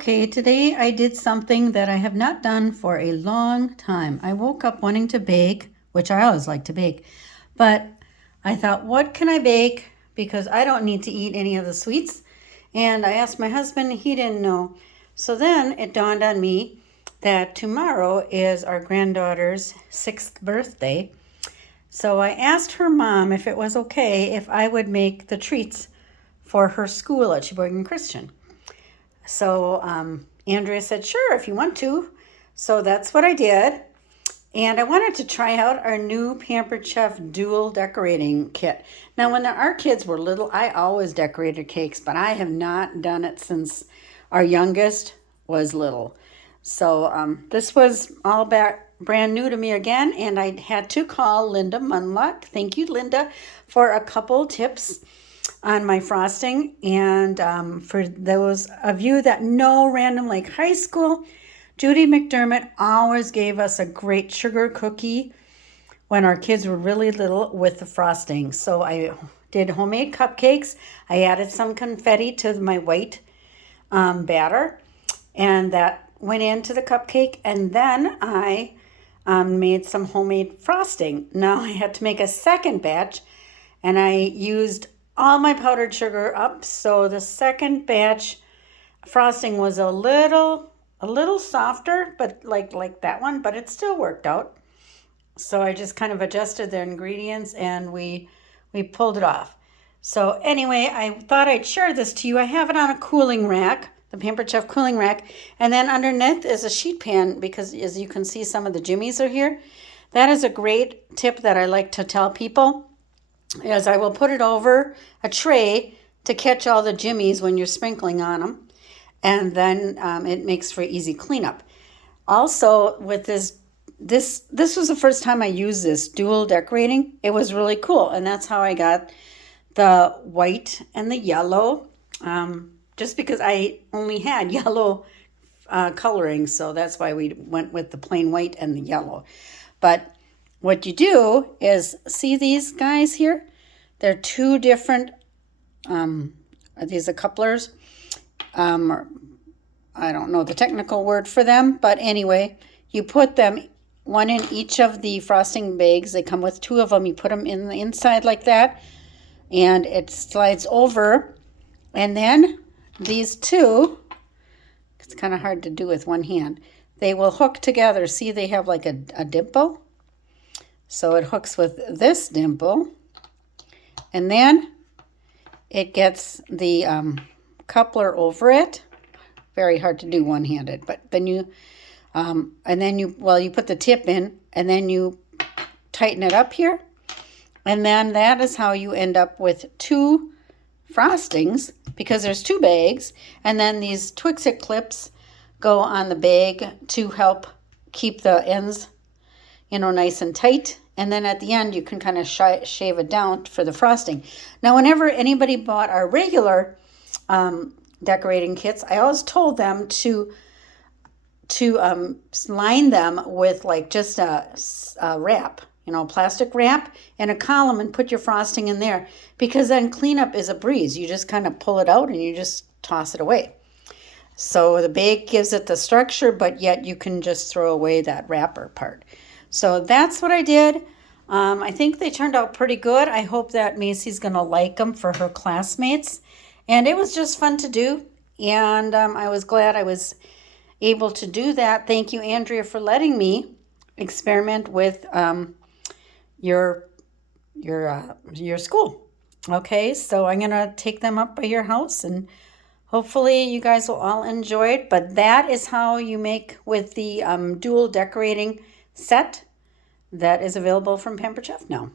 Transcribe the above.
Okay, today I did something that I have not done for a long time. I woke up wanting to bake, which I always like to bake, but I thought, what can I bake? Because I don't need to eat any of the sweets. And I asked my husband, he didn't know. So then it dawned on me that tomorrow is our granddaughter's 6th birthday. So I asked her mom if it was okay if I would make the treats for her school at Sheboygan Christian. So Andrea said, sure, if you want to. So that's what I did. And I wanted to try out our new Pampered Chef dual decorating kit. Now, when our kids were little, I always decorated cakes, but I have not done it since our youngest was little. So this was all brand new to me again, and I had to call Linda Munluck. Thank you, Linda, for a couple tips on my frosting. And for those of you that know Random Lake High School, Judy McDermott always gave us a great sugar cookie when our kids were really little with the frosting. So I did homemade cupcakes. I added some confetti to my white batter, and that went into the cupcake. And then I made some homemade frosting. Now I had to make a second batch, and I used all my powdered sugar up. So the second batch frosting was a little softer, but like that one, but it still worked out. So I just kind of adjusted the ingredients and we pulled it off. So anyway, I thought I'd share this to you. I have it on a cooling rack, the Pampered Chef cooling rack, and then underneath is a sheet pan because as you can see, some of the jimmies are here. That is a great tip that I like to tell people, is I will put it over a tray to catch all the jimmies when you're sprinkling on them. And then it makes for easy cleanup. Also, with this was the first time I used this dual decorating. It was really cool, and that's how I got the white and the yellow, just because I only had yellow coloring, so that's why we went with the plain white and the yellow. But what you do is, see these guys here? They're two different, are these the couplers? Or I don't know the technical word for them, but anyway, you put them one in each of the frosting bags. They come with two of them. You put them in the inside like that, and it slides over. And then these two, it's kind of hard to do with one hand, they will hook together. See, they have like a dimple. So it hooks with this dimple, and then it gets the coupler over it. Very hard to do one-handed, but then you put the tip in, and then you tighten it up here, and then that is how you end up with two frostings, because there's two bags, and then these Twix-It clips go on the bag to help keep the ends, nice and tight. And then at the end, you can kind of shave it down for the frosting. Now, whenever anybody bought our regular decorating kits, I always told them to line them with like just a wrap, plastic wrap and a column, and put your frosting in there, because then cleanup is a breeze. You just kind of pull it out and you just toss it away. So the bag gives it the structure, but yet you can just throw away that wrapper part. So that's what I did. I think they turned out pretty good. I hope that Macy's going to like them for her classmates. And it was just fun to do. And I was glad I was able to do that. Thank you, Andrea, for letting me experiment with your school. Okay, so I'm going to take them up by your house, and hopefully you guys will all enjoy it. But that is how you make with the dual decorating set that is available from Pampered Chef now.